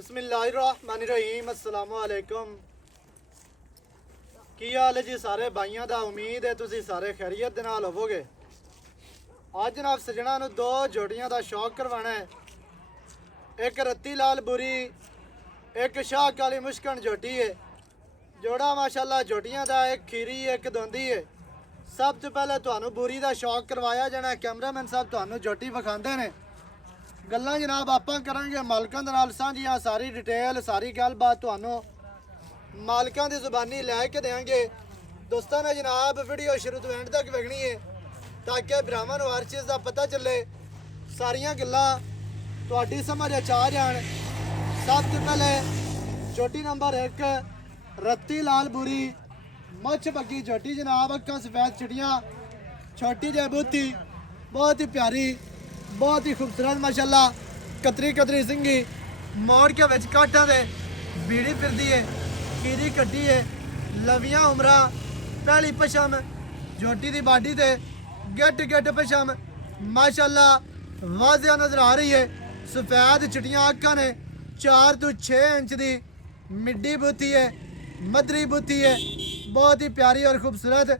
बिस्मिल्लाहिर्रहमानिर्रहीम अस्सलाम वालेकुम। की हाल है जी सारे भाइयों का। उम्मीद है तुसी सारे खैरियत दे नाल होवोगे। अज जनाब सजना नूं दो जोड़ियां का शौक करवाना है। एक रत्ती लाल बुरी, एक शाह काली मुश्कन जोटी है। जोड़ा माशाल्लाह जोटियां का एक खीरी एक दोंदी है। सब तो पहले तुहानूं बुरी का शौक करवाया जाना। कैमरामैन साहब तुहानूं जोटी विखांदे ने। गल्लां जनाब आपां करांगे मालकां दे नाल सांझियां। सारी डिटेल सारी गलबात तुहानूं मालकां दी ज़ुबानी लै के देंगे। दोस्तों ने जनाब वीडियो शुरू तो एंड तक वेखनी है ताकि भरावां नूं हर चीज़ का पता चले। सारियां गल्लां तुहाडी समझ आ जाण। सब तो पहले चोटी नंबर 1 रत्ती लाल बुरी मुछ बग्गी चोटी जनाब। अक्खां सफेद चिड़ियां, छोटी जी बूथी, बहुत ही प्यारी, बहुत ही खूबसूरत माशाल्लाह। कतरी कतरी सिंगी मोड़ के विच काठा दे बीड़ी फिरदी है। खीरी कट्टी है, लवियां उमरा, पहली पशम जोटी दी बाडी ते गिट गिट पशम माशाल्लाह वाजिया नजर आ रही है। सफेद चिट्टियां अक्खां ने, 4 तो 6 इंच दी मिड्डी बूथी है, मदरी बूथी है, बहुत ही प्यारी और खूबसूरत।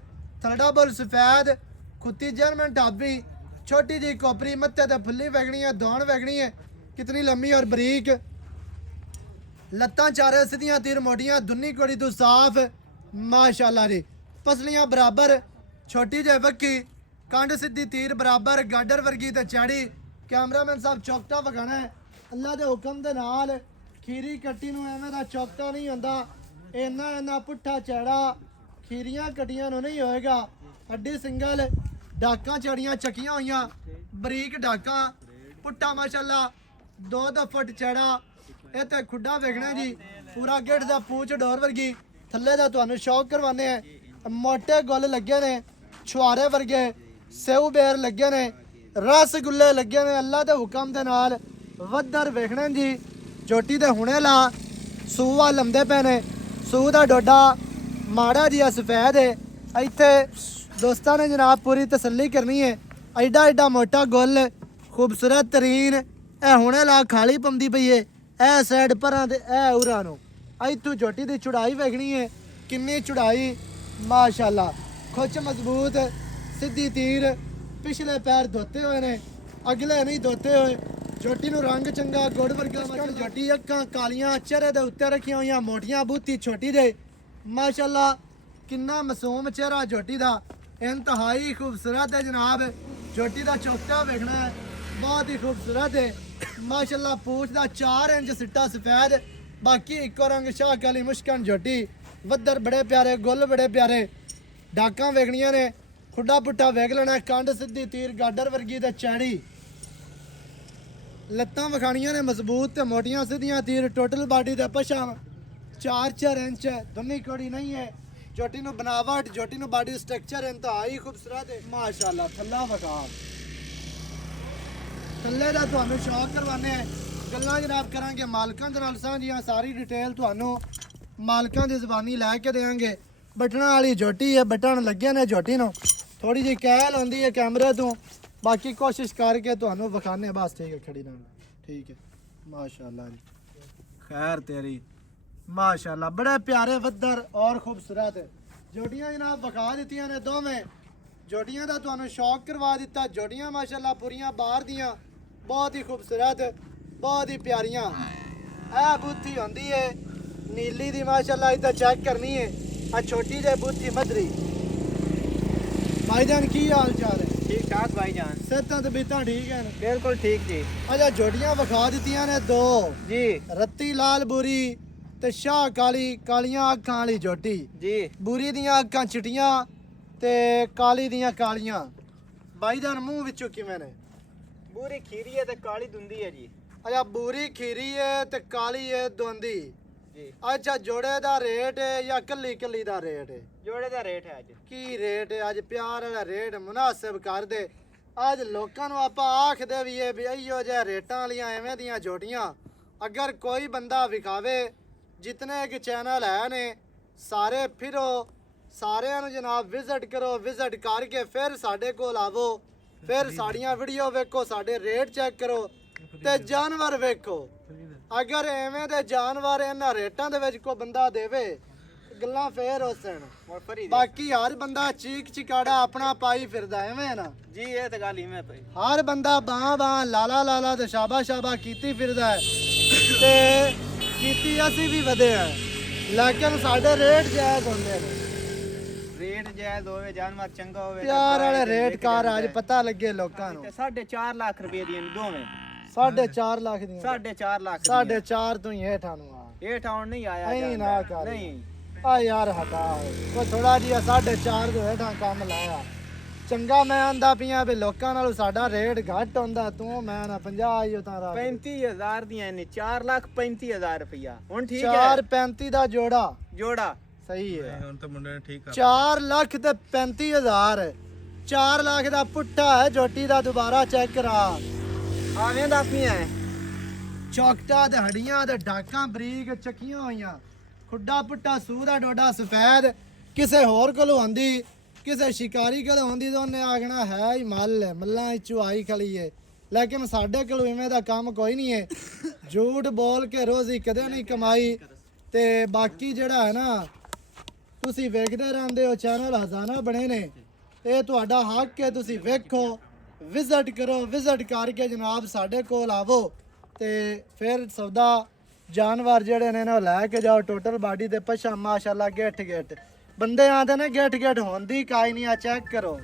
थड़ा बुल सफेद, खुत्ती जर्मन टाबी, छोटी जी कोपरी मत्थे ते फुल्ली वगनी है, दौड़ वगनी है, कितनी लम्बी और बरीक। लत्तां चारे सीधियां तीर मोटियां, दुन्नी कोड़ी तो साफ माशाल्लाह जी। पसलियां बराबर, छोटी जे बक्की, कंड सीधी तीर बराबर, गाडर वर्गी ते चैड़ी। कैमरामैन साहब चौकटा वगाना है अल्लाह के हुक्म दे नाल। खीरी कट्टी नूं एवें दा चौकटा नहीं होंदा, इन्ना इन्ना पुट्ठा चैड़ा खीरियां कट्टियां नूं नहीं होएगा। हड्डी सिंगल, डाकां चढ़ियां चकियां हुई, बरीक डाकां, पुट्ठा माशाल्लाह 2 फुट चैड़ा। ये तो खुड्डा वेखना जी, पूरा गिट दा पूंछ डोर वर्गी। थल्ले दा तुहानूं शौक करवाने हैं। मोटे गुल लगे ने, छुआरे वर्गे सेऊ बेर लगे ने, रसगुल्ले लगे ने अल्लाह के हुक्म दे नाल। वद्धर वेखने जी, चोटी दे हुणे ला सूआ लंबे पे ने। सूह दा डोडा माड़ा जिहा सफेद है। इत्थे दोस्तों ने जनाब पूरी तसल्ली करनी है। एडा एडा मोटा गुल खूबसूरत तरीन ए हुणे ला खाली पौंदी पई है। ए साइड परां ते ए उरां नूं इत्थों चोटी दी चौड़ाई वेखनी है, किन्नी चौड़ाई माशाल्लाह। खुच मजबूत, सीधी तीर, पिछले पैर धोते हुए ने, अगले नहीं धोते हुए। चोटी नूं रंग चंगा गुड़ वर्गा चोटी, अक्खां कालियां, चेहरे दे उत्ते रखियां होईयां मोटियां बूथी छोटी जे माशाल्लाह। किन्ना मासूम चेहरा चोटी दा, इंतहाई खूबसूरत है जनाब। चोटी का चौकटा वेखना है, बहुत ही खूबसूरत है माशाल्लाह। पूछ का 4 इंच सिट्टा सफेद, बाकी इको रंग शाह काली मुश्कन झोटी। वद्धर बड़े प्यारे, गुल बड़े प्यारे, डाकां वेखनियां ने, खुड्डा पुट्ठा वेख लेना। कंड सीधी तीर गाडर वर्गी ते चैड़ी। लत्तां विखानियां ने मजबूत ते मोटियां सीधियां तीर। टोटल बाडी ते पछम 4 इंच, दुन्नी कोड़ी नहीं है। चोटी नूं बनावट, चोटी नूं बाडी स्ट्रक्चर इंतहाई खूबसूरत है माशाल्लाह। थल्ला वखा थल्ले दा तुहानूं शौक करवाने हैं। गल्लां जनाब करांगे मालकां दे नाल सांझियां। सारी डिटेल तुहानूं मालकां दी ज़बानी लै के देंगे। बटना वाली झोटी है, बटन लगे ने झोटी नूं, थोड़ी जी कैल होंदी है कैमरे तो, बाकी कोशिश करके तुहानूं विखाने। बस ठीक है, खड़ी ना ठीक है माशाल्लाह जी। खैर तेरी माशाल्लाह, बड़े प्यारे वद्धर और खूबसूरत जोटियां जनाब विखा दित्तियां ने। दोवें जोटियां का तुहानूं शौक करवा दिता। जोटियां माशाल्लाह पूरियां बाहर दियां, बहुत ही खूबसूरत, बहुत ही प्यारियां। ए बूथी होंदी है नीली दी माशाल्लाह, इधर चेक करनी है। आ छोटी जे बूथी मदरी। भाईजान की हाल चाल है? ठीक ठाक भाईजान, सेहतां ते बीतां ठीक है? बिल्कुल ठीक जी। अच्छा जोटियां विखा दित्तियां ने दो जी रत्ती लाल बुरी ते शाह काली, कालियां अक्खां वाली झोटी। जी बुरी दियां अक्खां चिट्टियां ते काली दियां कालियां। भाईजान मूंह विचों किवें ने? पूरी खीरी है ते काली धुंदी है जी। अच्छा बुरी खीरी है ते काली है धुंदी। जी अच्छा जोड़े दा रेट है या कल्ली कल्ली दा रेट है? जोड़े दा रेट है अज। की रेट है अज? प्यार वाला रेट मुनासिब कर दे। अज लोकां नूं आपां आखदे भी है भी इहो जिहा रेटां वालियां एवें दियां झोटियां अगर कोई बंदा विखावे, जितने एक चैनल है ने सारे फिरो, सारिਆਂ ਨੂੰ जनाब विजिट करो। विजिट करके फिर साडे कोल आवो, फिर साड़ियां वीडियो वेखो, साडे रेट चेक करो ते जानवर वेखो। ਅਗਰ ਐਵੇਂ ਦੇ ਜਾਨਵਰ ਇਹਨਾਂ ਰੇਟਾਂ ਦੇ ਵਿੱਚ ਕੋਈ ਬੰਦਾ ਦੇਵੇ ਗੱਲਾਂ ਫੇਰ ਹੋਸਣ ਹੋਰ ਫਰੀ ਦੇ ਬਾਕੀ ਹਰ ਬੰਦਾ ਚੀਕ ਚਿਕਾੜਾ ਆਪਣਾ ਪਾਈ ਫਿਰਦਾ ਐਵੇਂ ਨਾ ਜੀ ਇਹ ਤੇ ਗੱਲ ਇਵੇਂ ਪਈ ਹਰ ਬੰਦਾ ਬਾਹ ਲਾਲਾ ਲਾਲਾ ਤੇ ਸ਼ਾਬਾ ਸ਼ਾਬਾ ਕੀਤੀ ਫਿਰਦਾ ਹੈ ਤੇ ਕੀਤੀ ਅਸੀਂ ਵੀ ਵਧੇ ਆ ਲੇਕਿਨ ਸਾਡੇ ਰੇਟ ਜਾਇਜ਼ ਹੁੰਦੇ ਨੇ ਰੇਟ ਜਾਇਜ਼ ਹੋਵੇ ਜਾਨਵਰ ਚੰਗਾ ਹੋਵੇ ਪਿਆਰ ਵਾਲੇ ਰੇਟ ਕਾਰ ਅੱਜ ਪਤਾ ਲੱਗੇ ਲੋਕਾਂ ਨੂੰ 4.5 ਲੱਖ ਰੁਪਏ ਦੀਆਂ ਨੇ ਦੋਵੇਂ 4.5 ਲੱਖ ਦੀਆਂ 4.5 ਲੱਖ 4.5 ਤੋਂ ਹੀ ਹੇਠਾਂ ਨੂੰ ਆ ਇਹ ਠਾਉਣ ਨਹੀਂ ਆਇਆ ਨਹੀਂ ਜਾਂਦਾ। ਨਾ ਕਰ ਨਹੀਂ ਆ ਯਾਰ ਹਟਾ ਉਹ ਥੋੜਾ ਜਿਹਾ 4.5 ਤੋਂ ਹੇਠਾਂ ਕੰਮ ਲਾਇਆ ਚੰਗਾ ਮੈਂ ਆਂਦਾ ਪਿਆ ਵੀ ਲੋਕਾਂ ਨਾਲੋਂ ਸਾਡਾ ਰੇਟ ਘੱਟ ਹੁੰਦਾ ਤੂੰ ਮੈਂ ਨਾ 50 ਆਇਓ ਤਾਂ ਰੱਖ 35000 ਦੀਆਂ ਨੇ 4,35,000 ਰੁਪਇਆ ਹੁਣ ਠੀਕ ਹੈ 4.35 ਦਾ ਜੋੜਾ ਜੋੜਾ ਸਹੀ ਹੈ ਹੁਣ ਤਾਂ ਮੁੰਡੇ ਨੇ ਠੀਕ 4 ਲੱਖ ਤੇ 35,000 4 ਲੱਖ ਦਾ ਪੁੱਠਾ ਹੈ ਜੋਟੀ ਦਾ ਦੁਬਾਰਾ ਚੈੱਕ ਕਰਾ ਆਵੇਂ ਦਾ ਪੀਆ ਹੈ ਚੌਕਟਾ ਤੇ ਹੱਡੀਆਂ ਤੇ ਡਾਕਾਂ ਬਰੀਕ ਚੱਕੀਆਂ ਹੋਈਆਂ ਖੁੱਡਾ ਪੁੱਟਾ ਸੂ ਦਾ ਡੋਡਾ ਸਫੈਦ ਕਿਸੇ ਹੋਰ ਕੋਲੋਂ ਆਂਦੀ ਕਿਸੇ ਸ਼ਿਕਾਰੀ ਕੋਲੋਂ ਆਂਦੀ ਤਾਂ ਉਹਨੇ ਆਖਣਾ ਹੈ ਹੀ ਮੱਲ ਹੈ ਮੱਲਾਂ ਵਿੱਚੋਂ ਆਈ ਖਲੀ ਹੈ ਲੇਕਿਨ ਸਾਡੇ ਕੋਲ ਇਵੇਂ ਦਾ ਕੰਮ ਕੋਈ ਨਹੀਂ ਹੈ ਝੂਠ ਬੋਲ ਕੇ ਰੋਜ਼ੀ ਕਦੇ ਨਹੀਂ ਕਮਾਈ ਤੇ ਬਾਕੀ ਜਿਹੜਾ ਹੈ ਨਾ ਤੁਸੀਂ ਵੇਖਦੇ ਰਹਿੰਦੇ ਹੋ ਚੈਨਲ ਹਜ਼ਾਨਾ ਬਣੇ ਨੇ ਇਹ ਤੁਹਾਡਾ ਹੱਕ ਹੈ ਤੁਸੀਂ ਵੇਖੋ ਵਿਜ਼ਿਟ ਕਰੋ ਵਿਜ਼ਿਟ ਕਰਕੇ ਜਨਾਬ ਸਾਡੇ ਕੋਲ ਆਵੋ ਤੇ ਫਿਰ ਸੌਦਾ ਜਾਨਵਰ ਜਿਹੜੇ ਨੇ ਨਾ ਉਹ ਲੈ ਕੇ ਜਾਓ ਟੋਟਲ ਬਾਡੀ ਤੇ ਪਛਾ ਮਾਸ਼ਾਅੱਲਾ ਗਿੱਠ ਗਿੱਠ ਬੰਦੇ ਆਂਦੇ ਨੇ ਗਿੱਠ ਗਿੱਠ ਹੁੰਦੀ ਕਾਈ ਨਹੀਂ ਆ ਚੈੱਕ ਕਰੋ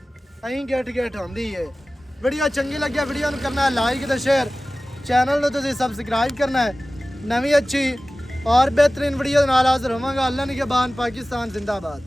ਅਹੀਂ ਗਿੱਠ ਗਿੱਠ ਹੁੰਦੀ ਏ ਵੀਡੀਓ ਚੰਗੀ ਲੱਗਿਆ ਵੀਡੀਓ ਨੂੰ ਕਰਨਾ ਹੈ ਲਾਈਕ ਤੇ ਸ਼ੇਅਰ ਚੈਨਲ ਨੂੰ ਤੁਸੀਂ ਸਬਸਕ੍ਰਾਈਬ ਕਰਨਾ ਹੈ ਨਵੀਂ ਅੱਛੀ और बेहतरीन वीडियो नाल हाजिर होवांगा अल्लाह निगहबान पाकिस्तान जिंदाबाद।